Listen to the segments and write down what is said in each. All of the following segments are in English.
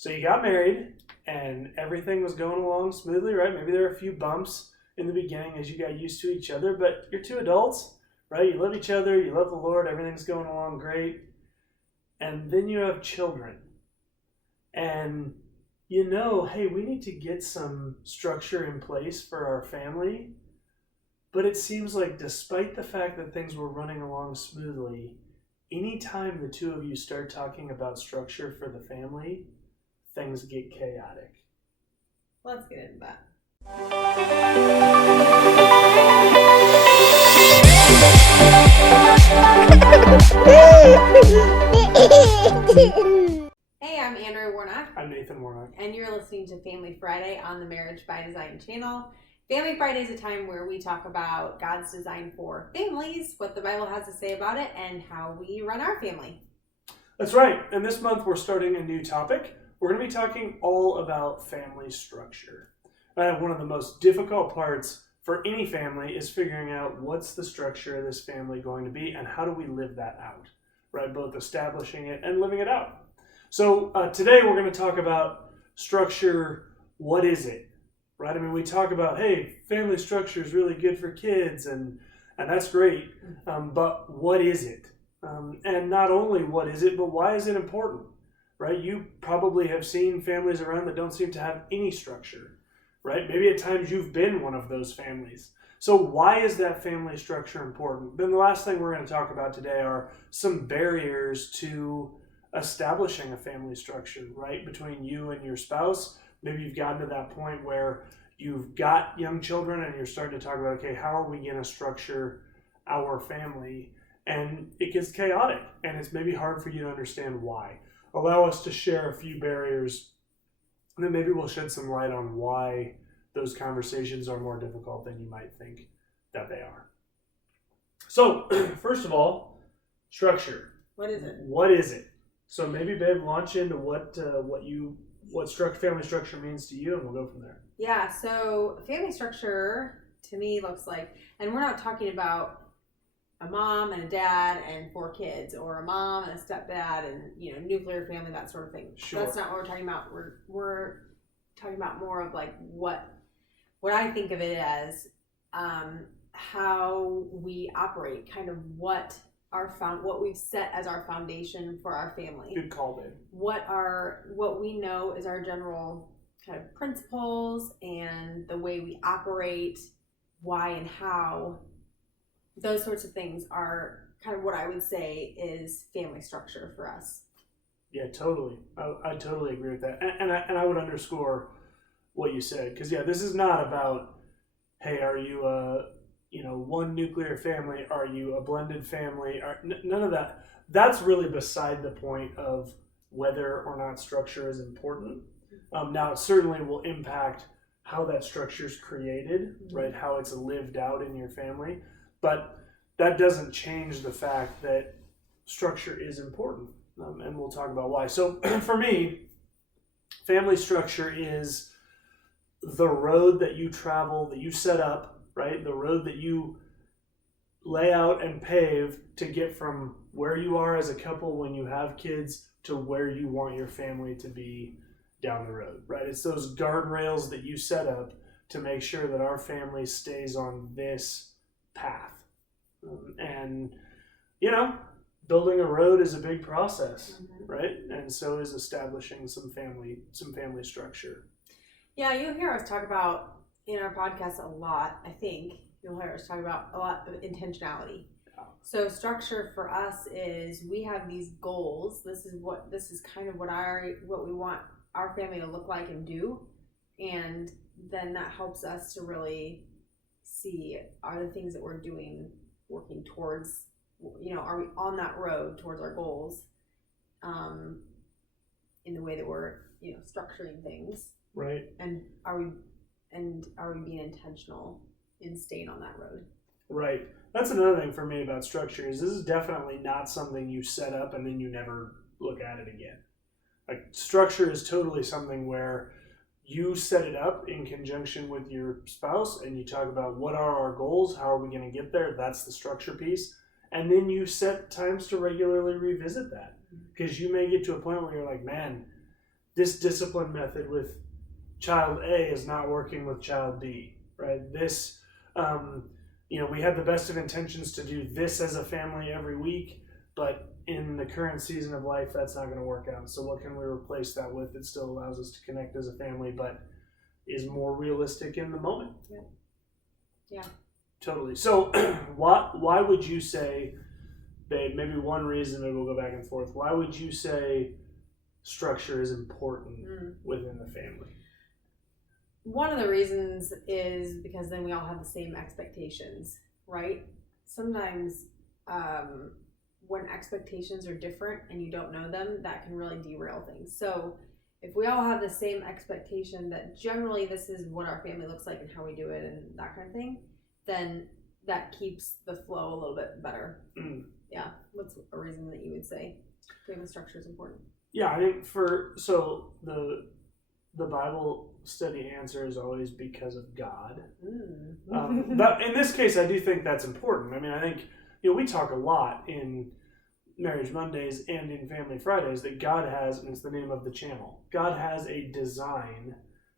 So you got married and everything was going along smoothly, right? Maybe there were a few bumps in the beginning as you got used to each other, but you're two adults, right? You love each other, you love the Lord, everything's going along great. And then you have children. And you know, hey, we need to get some structure in place for our family. But it seems like despite the fact that things were running along smoothly, anytime the two of you start talking about structure for the family, things get chaotic. Let's get into that. Hey, I'm Andrew Warnock. I'm Nathan Warnock. And you're listening to Family Friday on the Marriage by Design channel. Family Friday is a time where we talk about God's design for families, what the Bible has to say about it, and how we run our family. That's right. And this month we're starting a new topic. We're going to be talking all about family structure. One of the most difficult parts for any family is figuring out what's the structure of this family going to be and how do we live that out, right? Both establishing it and living it out. So today we're going to talk about structure. What is it, right? I mean, we talk about, hey, family structure is really good for kids and that's great, but what is it? And not only what is it, but why is it important, right? You probably have seen families around that don't seem to have any structure. Right? Maybe at times you've been one of those families. So why is that family structure important? Then the last thing we're going to talk about today are some barriers to establishing a family structure, right? Between you and your spouse. Maybe you've gotten to that point where you've got young children and you're starting to talk about, okay, how are we going to structure our family? And it gets chaotic and it's maybe hard for you to understand why. Allow us to share a few barriers. And then maybe we'll shed some light on why those conversations are more difficult than you might think that they are. So, first of all, structure. What is it? What is it? So maybe, babe, launch into what family structure means to you, and we'll go from there. Yeah, so family structure to me looks like, and we're not talking about a mom and a dad and 4 kids, or a mom and a stepdad and, nuclear family, that sort of thing. Sure. That's not what we're talking about. We're talking about more of like what I think of it as, how we operate, kind of what we've set as our foundation for our family. Good call, babe. What we know is our general kind of principles and the way we operate, why and how. Those sorts of things are kind of what I would say is family structure for us. Yeah, totally. I totally agree with that. And I would underscore what you said. Because, yeah, this is not about, hey, are you one nuclear family? Are you a blended family? None of that. That's really beside the point of whether or not structure is important. Now, it certainly will impact how that structure is created, right? How it's lived out in your family. But that doesn't change the fact that structure is important, and we'll talk about why. So for me, family structure is the road that you travel, that you set up, right? The road that you lay out and pave to get from where you are as a couple when you have kids to where you want your family to be down the road, right? It's those guardrails that you set up to make sure that our family stays on this path. And building a road is a big process, right? And so is establishing some family structure. Yeah, you'll hear us talk about in our podcast a lot. I think you'll hear us talk about a lot of intentionality. Yeah. So structure for us is we have these goals. This is kind of what we want our family to look like and do, and then that helps us to really see, are the things that we're doing working towards, are we on that road towards our goals, in the way that we're, structuring things, right? And are we being intentional in staying on that road? Right. That's another thing for me about structure is this is definitely not something you set up and then you never look at it again. Like, structure is totally something where you set it up in conjunction with your spouse and you talk about what are our goals, how are we going to get there, that's the structure piece. And then you set times to regularly revisit that. Because you may get to a point where you're like, man, this discipline method with child A is not working with child B, right? This, we had the best of intentions to do this as a family every week, but in the current season of life, that's not going to work out. So what can we replace that with that still allows us to connect as a family, but is more realistic in the moment? Yeah. Totally. So why would you say, babe, maybe one reason, maybe we'll go back and forth, why would you say structure is important within the family? One of the reasons is because then we all have the same expectations, right? Sometimes when expectations are different and you don't know them, that can really derail things. So if we all have the same expectation that generally this is what our family looks like and how we do it and that kind of thing, then that keeps the flow a little bit better. Yeah. What's a reason that you would say family structure is important? Yeah, I think the Bible study answer is always because of God. But in this case, I do think that's important. I mean, I think, we talk a lot in Marriage Mondays and in Family Fridays that God has, and it's the name of the channel, God has a design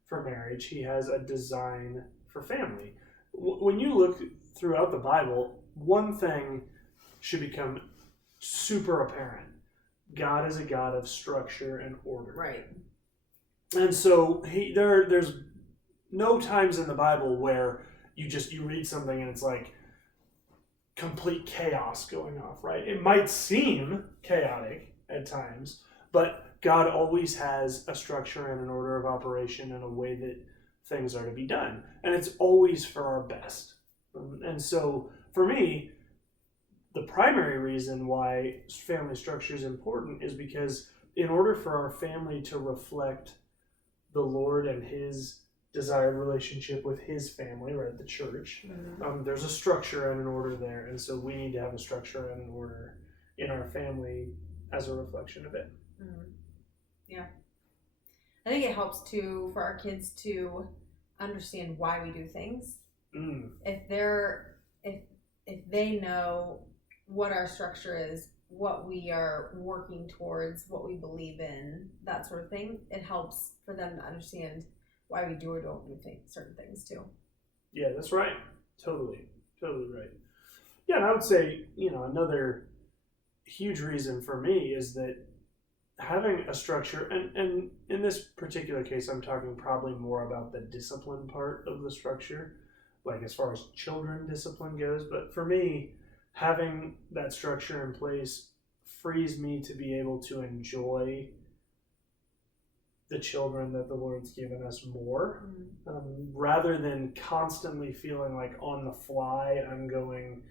for marriage. He has a design for family. When you look throughout the Bible, one thing should become super apparent. God is a God of structure and order. Right. And so there's no times in the Bible where you read something and it's like complete chaos going off, right? It might seem chaotic at times, but God always has a structure and an order of operation and a way that things are to be done. And it's always for our best. And so for me, the primary reason why family structure is important is because in order for our family to reflect the Lord and his desired relationship with his family, right, the church, there's a structure and an order there. And so we need to have a structure and an order in our family as a reflection of it. Yeah. I think it helps too for our kids to understand why we do things. If they know what our structure is, what we are working towards, what we believe in, that sort of thing, it helps for them to understand why we do or don't do certain things too. Yeah, that's right. Totally right. Yeah, and I would say, another huge reason for me is that having a structure, and in this particular case, I'm talking probably more about the discipline part of the structure, like as far as children discipline goes. But for me, having that structure in place frees me to be able to enjoy the children that the Lord's given us more, rather than constantly feeling like on the fly I'm going,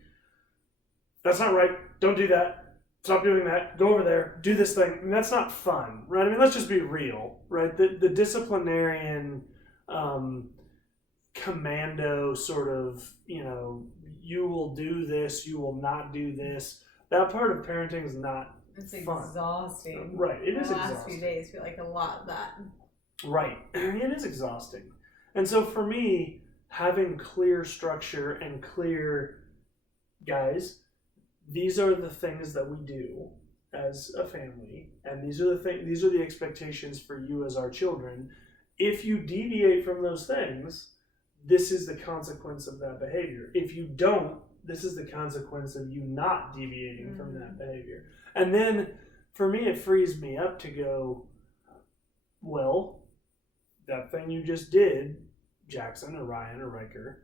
that's not right, don't do that, stop doing that, go over there, do this thing. And that's not fun, right? I mean, let's just be real, right? The disciplinarian commando sort of, you will do this, you will not do this. That part of parenting is not It's fun. Exhausting. Right, it is exhausting. The last exhausting. few days feel like a lot of that. Right, it is exhausting. And so for me, having clear structure and clear, guys, these are the things that we do as a family, and these are the expectations for you as our children. If you deviate from those things, this is the consequence of that behavior. If you don't, this is the consequence of you not deviating from that behavior. And then for me, it frees me up to go, well, that thing you just did, Jackson or Ryan or Riker,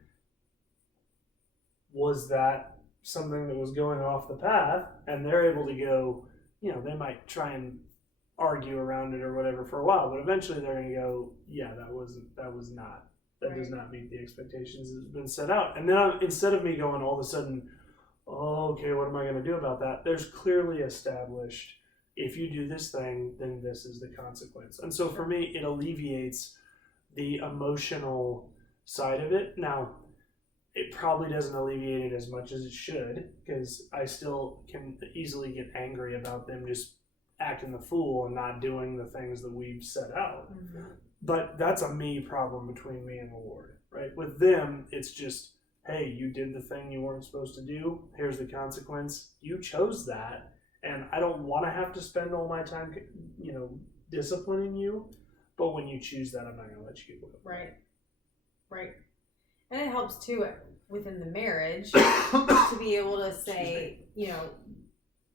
was that something that was going off the path? And they're able to go, they might try and argue around it or whatever for a while, but eventually they're going to go, yeah, that does not meet the expectations that have been set out. And then instead of me going all of a sudden, oh, okay, what am I going to do about that? There's clearly established, if you do this thing, then this is the consequence. And so for me, it alleviates the emotional side of it. Now, it probably doesn't alleviate it as much as it should, because I still can easily get angry about them just acting the fool and not doing the things that we've set out. But that's a me problem between me and the Lord, right? With them, it's just, hey, you did the thing you weren't supposed to do. Here's the consequence. You chose that, and I don't want to have to spend all my time, disciplining you, but when you choose that, I'm not going to let you get away with it. Right. And it helps too within the marriage to be able to say,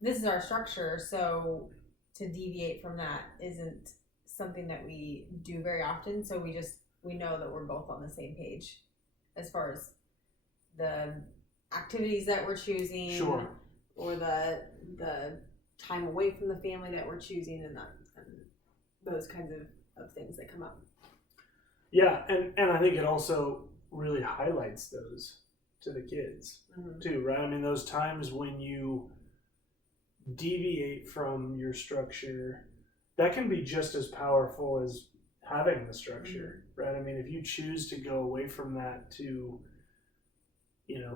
this is our structure, so to deviate from that isn't something that we do very often. So we know that we're both on the same page as far as the activities that we're choosing, Sure. or the time away from the family that we're choosing, and those kinds of things that come up. Yeah, and I think it also really highlights those to the kids too, right? I mean, those times when you deviate from your structure, that can be just as powerful as having the structure, right? I mean, if you choose to go away from that to,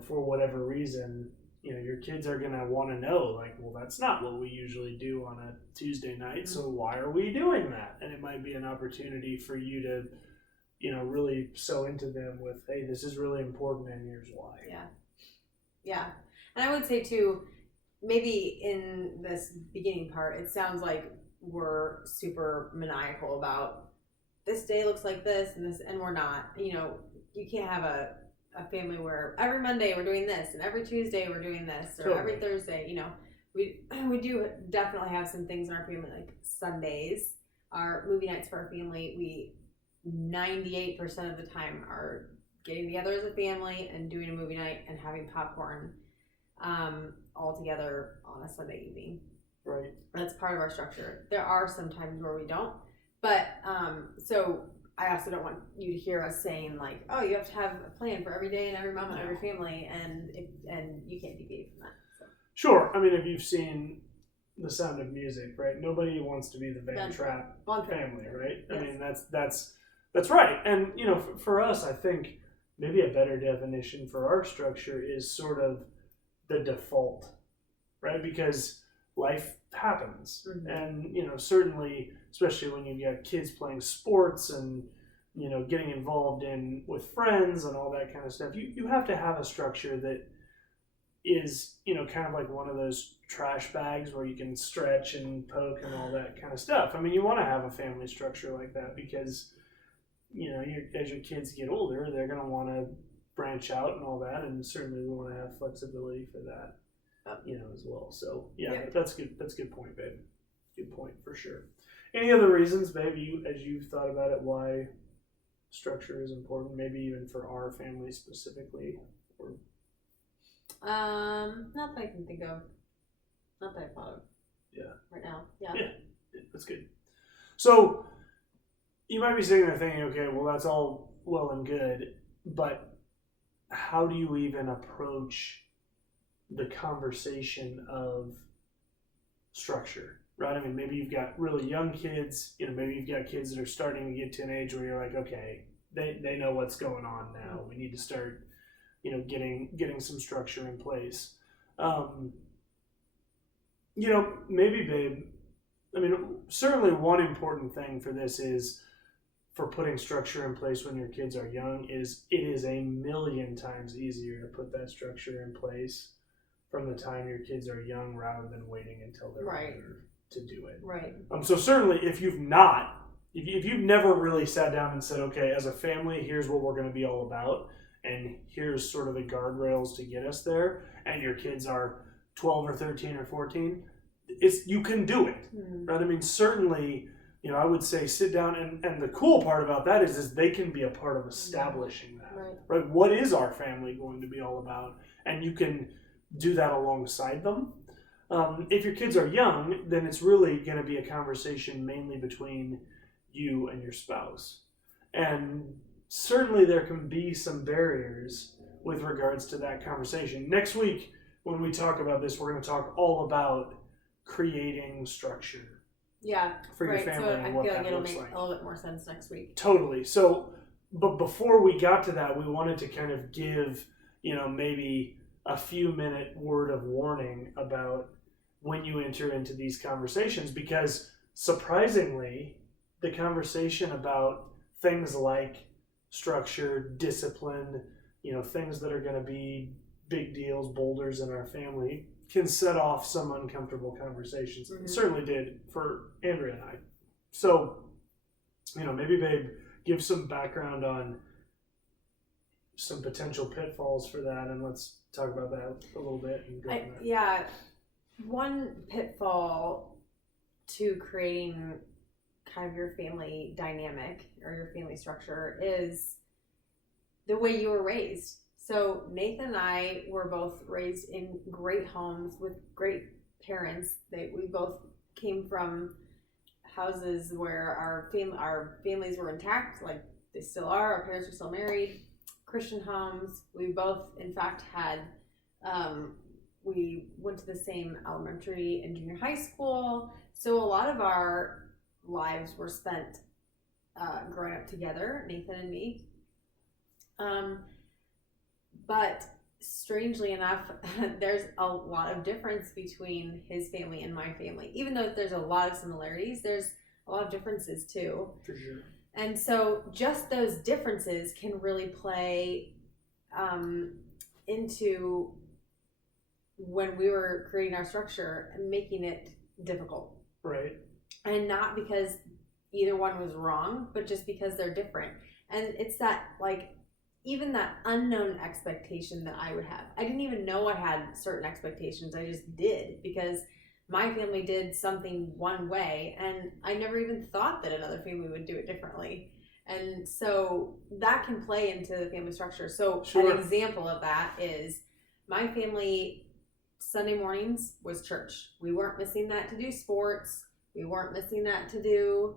for whatever reason, your kids are going to want to know, like, well, that's not what we usually do on a Tuesday night, so why are we doing that? And it might be an opportunity for you to, really sow into them with, hey, this is really important and here's why. Yeah. And I would say too, maybe in this beginning part, it sounds like we're super maniacal about this day looks like this, and we're not. You can't have a family where every Monday we're doing this and every Tuesday we're doing this, or every Thursday. We do definitely have some things in our family, like Sundays are movie nights for our family. We 98% of the time are getting together as a family and doing a movie night and having popcorn all together on a Sunday evening. Right. That's part of our structure. There are some times where we don't, but so I also don't want you to hear us saying like, oh, you have to have a plan for every day and every moment of your family, and you can't deviate from that. So. Sure. I mean, if you've seen The Sound of Music, right? Nobody wants to be the Van Trapp family, right? Yes. I mean, that's right. And for us, I think maybe a better definition for our structure is sort of the default, right? Because life happens, and certainly, especially when you get kids playing sports and getting involved with friends and all that kind of stuff, you have to have a structure that is kind of like one of those trash bags where you can stretch and poke and all that kind of stuff. I mean, you want to have a family structure like that because as your kids get older, they're going to want to branch out and all that, and certainly we want to have flexibility for that as well. So that's good. That's a good point, babe. Good point for sure. Any other reasons, babe, as you've thought about it, why structure is important, maybe even for our family specifically? Or not that I can think of. Not that I thought of. Right now. Yeah, that's good. So you might be sitting there thinking, okay, well, that's all well and good, but how do you even approach the conversation of structure, right? I mean, maybe you've got really young kids, maybe you've got kids that are starting to get to an age where you're like, okay, they know what's going on now. We need to start, getting some structure in place. Maybe, babe, I mean, certainly one important thing for this is for putting structure in place when your kids are young is it is a million times easier to put that structure in place from the time your kids are young rather than waiting until they're older to do it. Right. So certainly if you've never really sat down and said, okay, as a family, here's what we're going to be all about, and here's sort of the guardrails to get us there, and your kids are 12 or 13 or 14, you can do it, right? I mean, certainly, I would say sit down, and the cool part about that is they can be a part of establishing that, right? What is our family going to be all about? And you can do that alongside them. If your kids are young, then it's really going to be a conversation mainly between you and your spouse. And certainly there can be some barriers with regards to that conversation. Next week, when we talk about this, we're going to talk all about creating structure. For your family, so and what that looks like. I feel like it'll make a little bit more sense next week. Totally. So, but before we got to that, we wanted to kind of give, maybe a few minute word of warning about when you enter into these conversations, because surprisingly, the conversation about things like structure, discipline, things that are going to be big deals, boulders in our family, can set off some uncomfortable conversations. It certainly did for Andrea and I. So, maybe babe, give some background on some potential pitfalls for that, and let's talk about that a little bit and go from there. Yeah, one pitfall to creating kind of your family dynamic or your family structure is the way you were raised. So Nathan and I were both raised in great homes with great parents. We both came from houses where our families were intact, like they still are. Our parents are still married. Christian homes. We both, in fact, had we went to the same elementary and junior high school. So a lot of our lives were spent growing up together, Nathan and me. But strangely enough, there's a lot of difference between his family and my family. Even though there's a lot of similarities, there's a lot of differences too. For sure. And so just those differences can really play into when we were creating our structure and making it difficult. Right. And not because either one was wrong, but just because they're different. And it's that, like, even that unknown expectation that I would have. I didn't even know I had certain expectations. I just did because my family did something one way, and I never even thought that another family would do it differently. And so that can play into the family structure. So Sure. An example of that is my family, Sunday mornings was church. We weren't missing that to do sports. We weren't missing that to do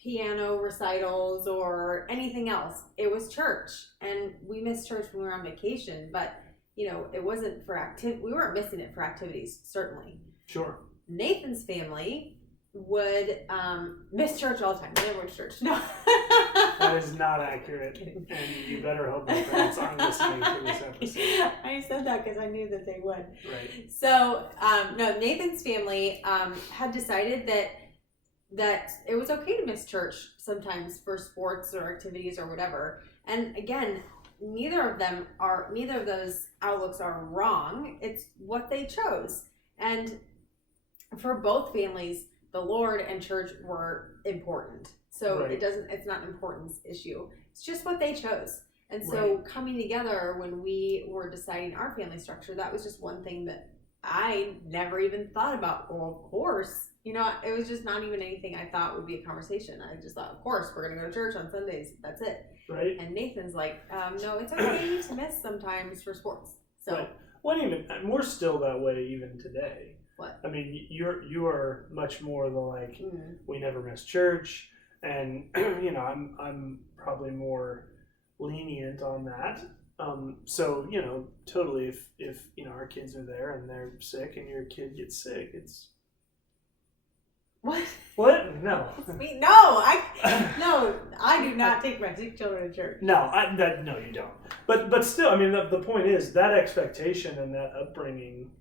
piano recitals or anything else. It was church. And we missed church when we were on vacation, but it wasn't for we weren't missing it for activities, certainly. Sure. Nathan's family would miss church all the time. They never went to church. No. That is not accurate. And you better hope my parents aren't listening to this episode. I said that because I knew that they would. Right. So, no, Nathan's family had decided that it was okay to miss church sometimes for sports or activities or whatever. And again, neither of those outlooks are wrong. It's what they chose. And for both families, the Lord and church were important. So Right. it's not an importance issue. It's just what they chose. And so coming together when we were deciding our family structure, that was just one thing that I never even thought about. Well, of course, it was just not even anything I thought would be a conversation. I just thought, of course, we're going to go to church on Sundays. That's it. Right. And Nathan's like, no, it's okay to miss sometimes for sports. So, right. Well, and we're still that way even today. What? I mean, you are much more the we never miss church, and I'm probably more lenient on that. So totally, if our kids are there and they're sick and your kid gets sick, it's what? No. I do not take my sick children to church. No, no, you don't. But still, I mean, the point is that expectation and that upbringing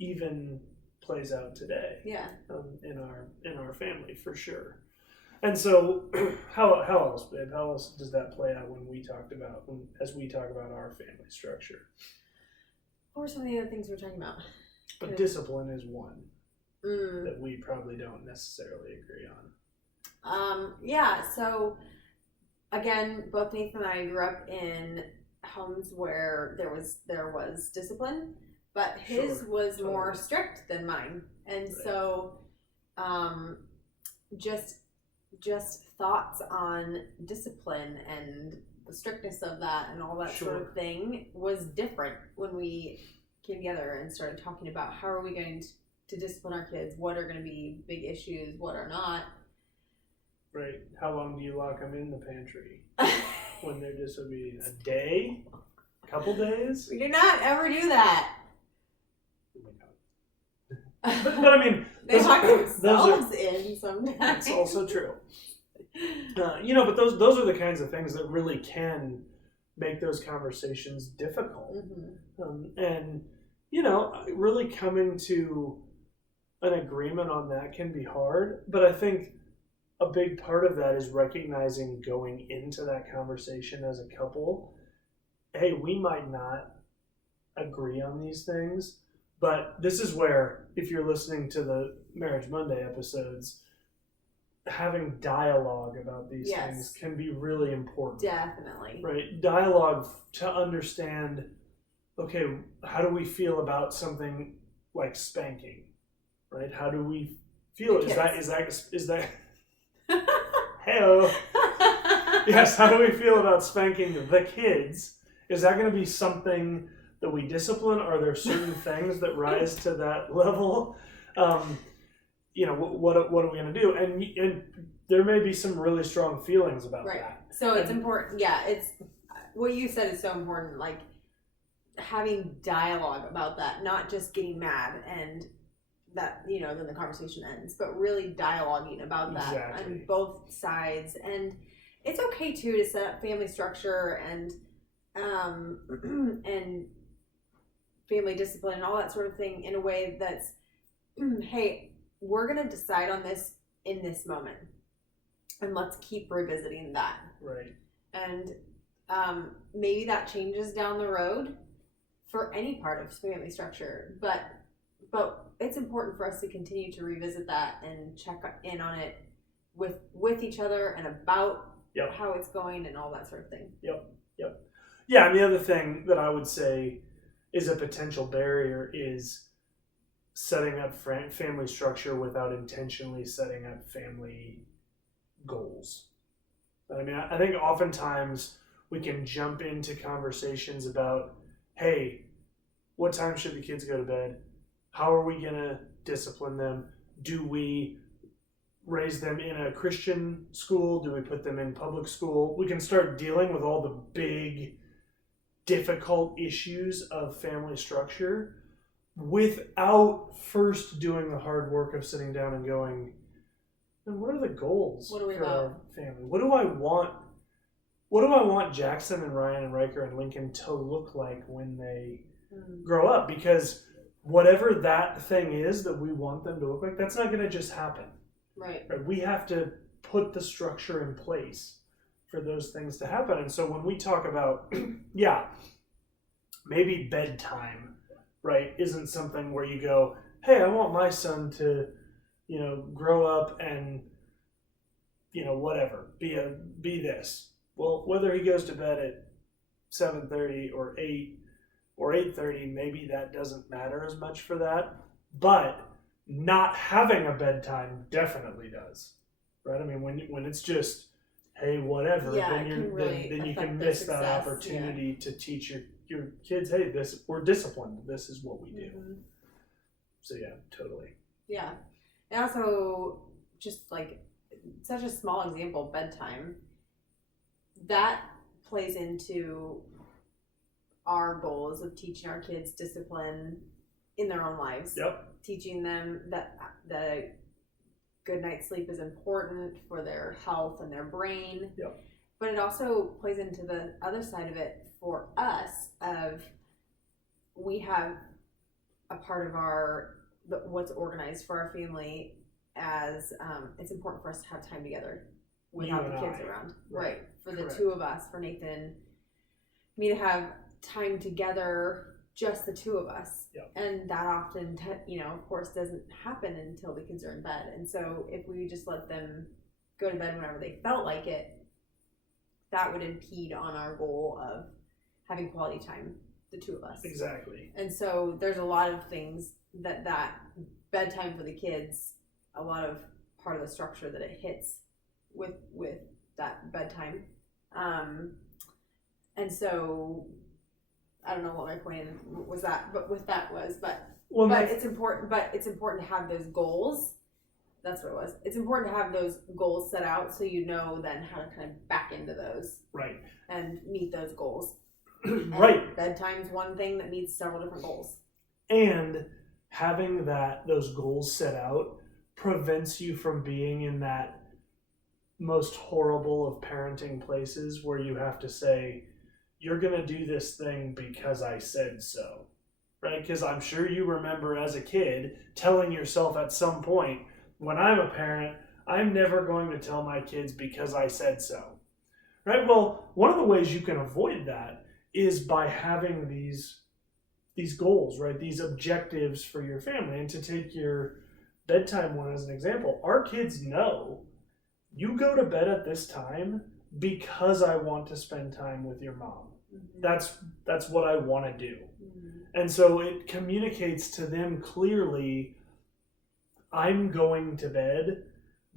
even plays out today. Yeah. In our family for sure. And so, how else, babe? How else does that play out as we talk about our family structure? What were some of the other things we're talking about? But discipline is one that we probably don't necessarily agree on. Yeah. So again, both Nathan and I grew up in homes where there was discipline, but his was more strict than mine, and so just thoughts on discipline and the strictness of that and all that sort of thing was different when we came together and started talking about how are we going to discipline our kids, what are going to be big issues, what are not. Right. How long do you lock them in the pantry when they're disobedient? A day? A couple days? We do not ever do that. But I mean, they lock themselves in sometimes. That's also true. But those are the kinds of things that really can make those conversations difficult. And really coming to an agreement on that can be hard. But I think a big part of that is recognizing going into that conversation as a couple, hey, we might not agree on these things. But this is where, if you're listening to the Marriage Monday episodes, having dialogue about these Yes. things can be really important. Definitely. Right? Dialogue to understand, okay, how do we feel about something like spanking? Right? How do we feel? The Is that Hey-o. Yes, how do we feel about spanking the kids? Is that going to be something that we discipline? Are there certain things that rise to that level? What are we going to do? And there may be some really strong feelings about Right. that. So it's important. Yeah, it's what you said is so important. Like having dialogue about that, not just getting mad and that, then the conversation ends, but really dialoguing about that on both sides. And it's okay too to set up family structure and and family discipline and all that sort of thing in a way that's, hey, we're going to decide on this in this moment. And let's keep revisiting that. Right. And maybe that changes down the road for any part of family structure. But it's important for us to continue to revisit that and check in on it with each other and about how it's going and all that sort of thing. Yep. Yeah, and the other thing that I would say is a potential barrier is setting up family structure without intentionally setting up family goals. I mean, I think oftentimes we can jump into conversations about, hey, what time should the kids go to bed? How are we going to discipline them? Do we raise them in a Christian school? Do we put them in public school? We can start dealing with all the big, difficult issues of family structure without first doing the hard work of sitting down and going, and what are the goals for our family? What do I want? What do I want Jackson and Ryan and Riker and Lincoln to look like when they grow up? Because whatever that thing is that we want them to look like, that's not going to just happen. Right. We have to put the structure in place for those things to happen. And so when we talk about, maybe bedtime, right, isn't something where you go, hey, I want my son to, grow up and, whatever, be this. Well, whether he goes to bed at 7:30 or 8 or 8:30, maybe that doesn't matter as much for that. But not having a bedtime definitely does, right? I mean, when it's just, hey, whatever, then you can miss that opportunity to teach your kids, hey, we're disciplined. This is what we do. Mm-hmm. So yeah, totally. Yeah. And also, just like such a small example, bedtime, that plays into our goals of teaching our kids discipline in their own lives. Yep. Teaching them that a good night's sleep is important for their health and their brain. Yep. But it also plays into the other side of it for us of we have a part of what's organized for our family as it's important for us to have time together without the kids around. Right. For the two of us, for Nathan, me to have time together, just the two of us. Yep. And that often, of course, doesn't happen until the kids are in bed. And so if we just let them go to bed whenever they felt like it, that would impede on our goal of having quality time, the two of us. Exactly. And so there's a lot of things that bedtime for the kids, a lot of part of the structure that it hits with that bedtime. And so I don't know what my point was but it's important to have those goals. That's what it was. It's important to have those goals set out so then how to kind of back into those. Right. And meet those goals. Right. Bedtime's one thing that meets several different goals. And having those goals set out prevents you from being in that most horrible of parenting places where you have to say, you're going to do this thing because I said so, right? Because I'm sure you remember as a kid telling yourself at some point, when I'm a parent, I'm never going to tell my kids because I said so, right? Well, one of the ways you can avoid that is by having these goals, right? These objectives for your family. And to take your bedtime one as an example, our kids know you go to bed at this time because I want to spend time with your mom. That's what I want to do. And so it communicates to them clearly, I'm going to bed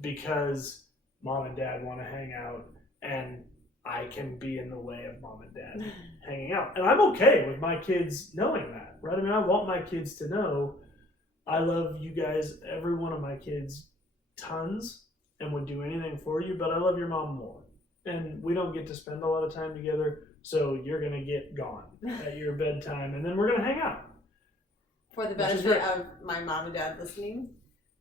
because mom and dad want to hang out, and I can be in the way of mom and dad hanging out. And I'm okay with my kids knowing that, right? I mean, I want my kids to know I love you guys, every one of my kids, tons, and would do anything for you, but I love your mom more. And we don't get to spend a lot of time together, so you're going to get gone at your bedtime, and then we're going to hang out. For the benefit of my mom and dad listening,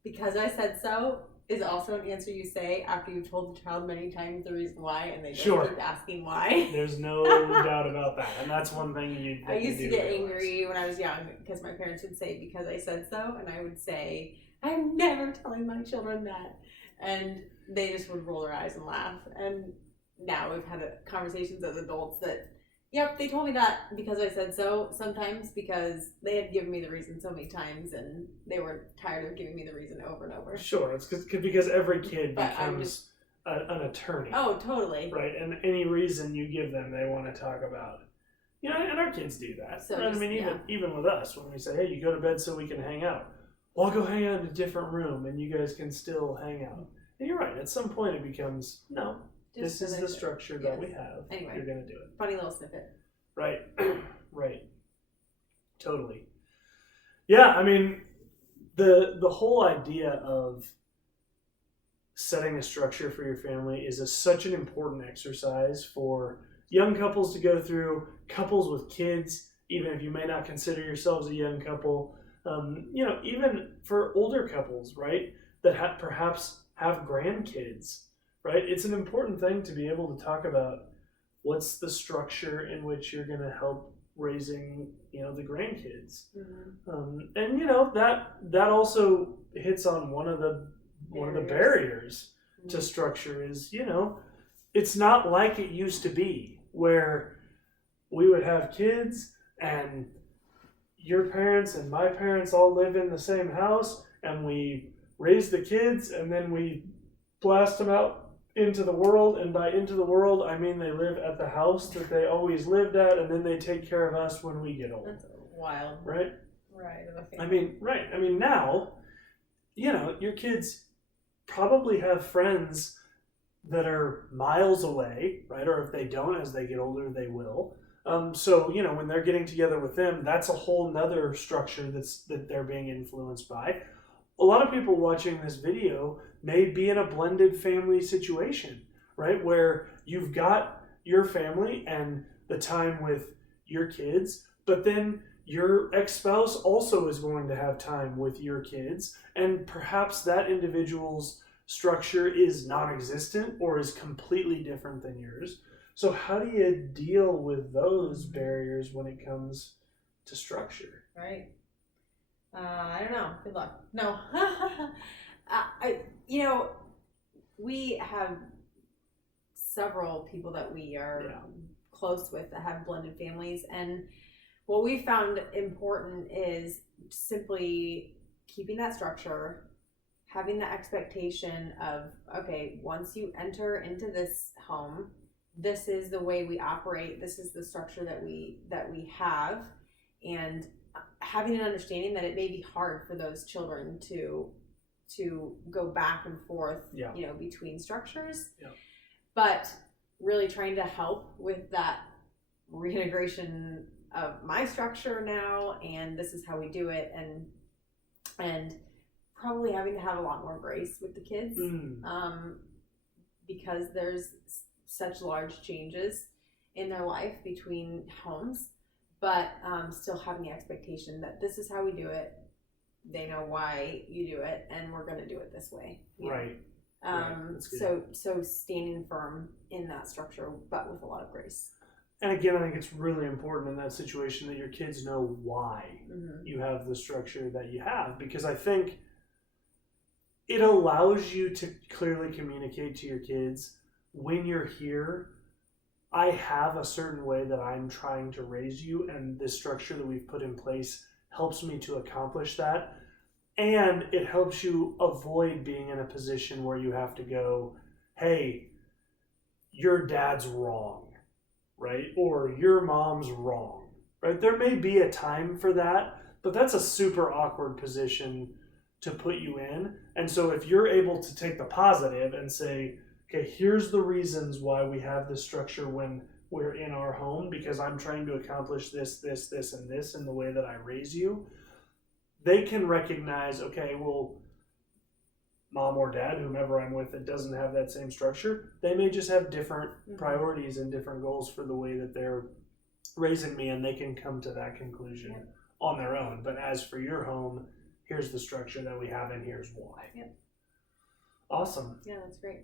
because I said so is also an answer you say after you've told the child many times the reason why, and they just keep asking why. There's no doubt about that, and that's one thing I used to get angry when I was young because my parents would say, because I said so, and I would say, I'm never telling my children that, and they just would roll their eyes and laugh. And now we've had conversations as adults that, yep, they told me that because I said so, sometimes because they had given me the reason so many times and they were tired of giving me the reason over and over. Sure, it's because every kid becomes an attorney. Oh, totally. Right, and any reason you give them, they want to talk about. You know, and our kids do that. So I mean, even with us, when we say, hey, you go to bed so we can hang out. Well, I'll go hang out in a different room and you guys can still hang out. And you're right, at some point it becomes, no, this is the structure that we have. Anyway, you're going to do it. Funny little snippet. Right. Right. Totally. Yeah, I mean, the whole idea of setting a structure for your family is such an important exercise for young couples to go through, couples with kids, even if you may not consider yourselves a young couple, even for older couples, right, that perhaps have grandkids. Right? It's an important thing to be able to talk about what's the structure in which you're going to help raising, the grandkids. And, that also hits on one of the barriers to structure is, it's not like it used to be where we would have kids and your parents and my parents all live in the same house and we raise the kids and then we blast them out into the world, and by into the world I mean they live at the house that they always lived at, and then they take care of us when we get old. That's wild. Right? Right. I mean now, your kids probably have friends that are miles away, right? Or if they don't, as they get older, they will. So when they're getting together with them, that's a whole nother structure that they're being influenced by. A lot of people watching this video may be in a blended family situation, right? Where you've got your family and the time with your kids, but then your ex-spouse also is going to have time with your kids, and perhaps that individual's structure is non-existent or is completely different than yours. So how do you deal with those barriers when it comes to structure? Right. I don't know. Good luck. No. We have several people that we are close with that have blended families, and what we found important is simply keeping that structure, having the expectation of, okay, once you enter into this home, this is the way we operate, this is the structure that we have, and having an understanding that it may be hard for those children to go back and forth, between structures, but really trying to help with that reintegration of my structure now, and this is how we do it, and probably having to have a lot more grace with the kids, because there's such large changes in their life between homes, but still having the expectation that this is how we do it. They know why you do it, and we're going to do it this way. Right. So standing firm in that structure, but with a lot of grace. And again, I think it's really important in that situation that your kids know why you have the structure that you have, because I think it allows you to clearly communicate to your kids, when you're here, I have a certain way that I'm trying to raise you, and this structure that we've put in place helps me to accomplish that. And it helps you avoid being in a position where you have to go, hey, your dad's wrong, right? Or your mom's wrong, right? There may be a time for that, but that's a super awkward position to put you in. And so if you're able to take the positive and say, okay, here's the reasons why we have this structure when we're in our home, because I'm trying to accomplish this, and this in the way that I raise you, they can recognize, okay, well, mom or dad, whomever I'm with that doesn't have that same structure, they may just have different priorities and different goals for the way that they're raising me, and they can come to that conclusion on their own. But as for your home, here's the structure that we have, and here's why. Yep. Awesome. Yeah, that's great.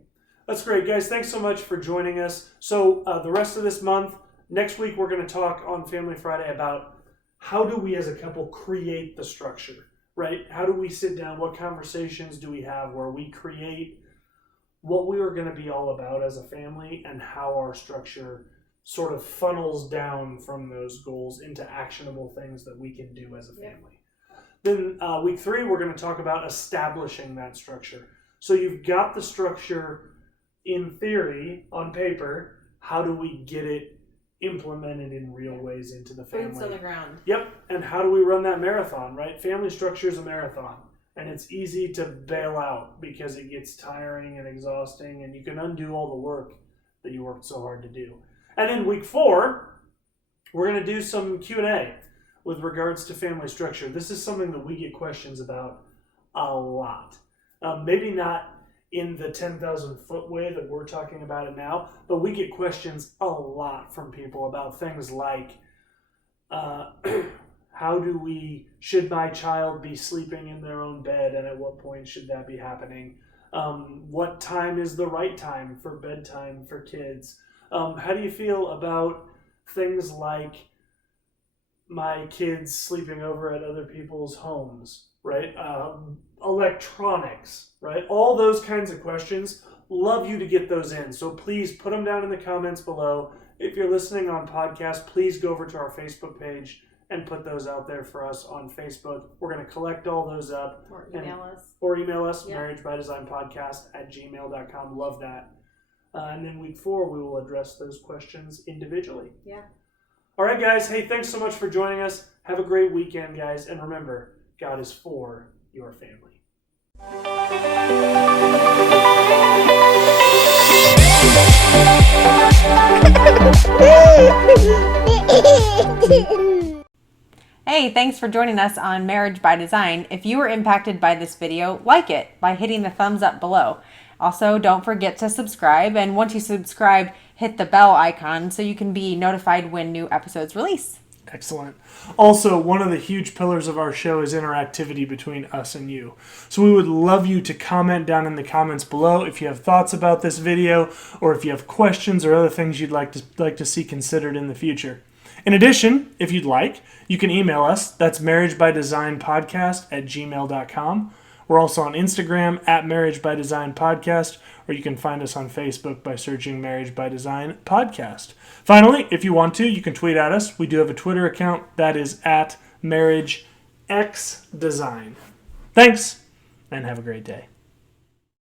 That's great, guys. Thanks so much for joining us. So the rest of this month, next week, we're going to talk on Family Friday about how do we as a couple create the structure, right? How do we sit down? What conversations do we have where we create what we are going to be all about as a family, and how our structure sort of funnels down from those goals into actionable things that we can do as a family. Then week 3, we're going to talk about establishing that structure. So you've got the structure in theory, on paper. How do we get it implemented in real ways into the family? Boots on the ground. Yep. And how do we run that marathon, right? Family structure is a marathon. And it's easy to bail out because it gets tiring and exhausting, and you can undo all the work that you worked so hard to do. And in week 4, we're going to do some Q&A with regards to family structure. This is something that we get questions about a lot. Maybe not in the 10,000 foot way that we're talking about it now, but we get questions a lot from people about things like, should my child be sleeping in their own bed, and at what point should that be happening? What time is the right time for bedtime for kids? How do you feel about things like my kids sleeping over at other people's homes, right? Electronics, right? All those kinds of questions. Love you to get those in. So please put them down in the comments below. If you're listening on podcast, please go over to our Facebook page and put those out there for us on Facebook. We're going to collect all those up. Or email us. Or email us, marriagebydesignpodcast@gmail.com. Love that. And then week 4, we will address those questions individually. Yeah. All right, guys. Hey, thanks so much for joining us. Have a great weekend, guys. And remember, God is for your family. Hey, thanks for joining us on Marriage by Design. If you were impacted by this video, like it by hitting the thumbs up below. Also, don't forget to subscribe, and once you subscribe, hit the bell icon so you can be notified when new episodes release. Excellent. Also, one of the huge pillars of our show is interactivity between us and you. So we would love you to comment down in the comments below if you have thoughts about this video, or if you have questions or other things you'd like to see considered in the future. In addition, if you'd like, you can email us. That's marriagebydesignpodcast@gmail.com. We're also on Instagram @marriagebydesignpodcast, or you can find us on Facebook by searching Marriage by Design Podcast. Finally, if you want to, you can tweet at us. We do have a Twitter account that is @MarriageXDesign. Thanks, and have a great day.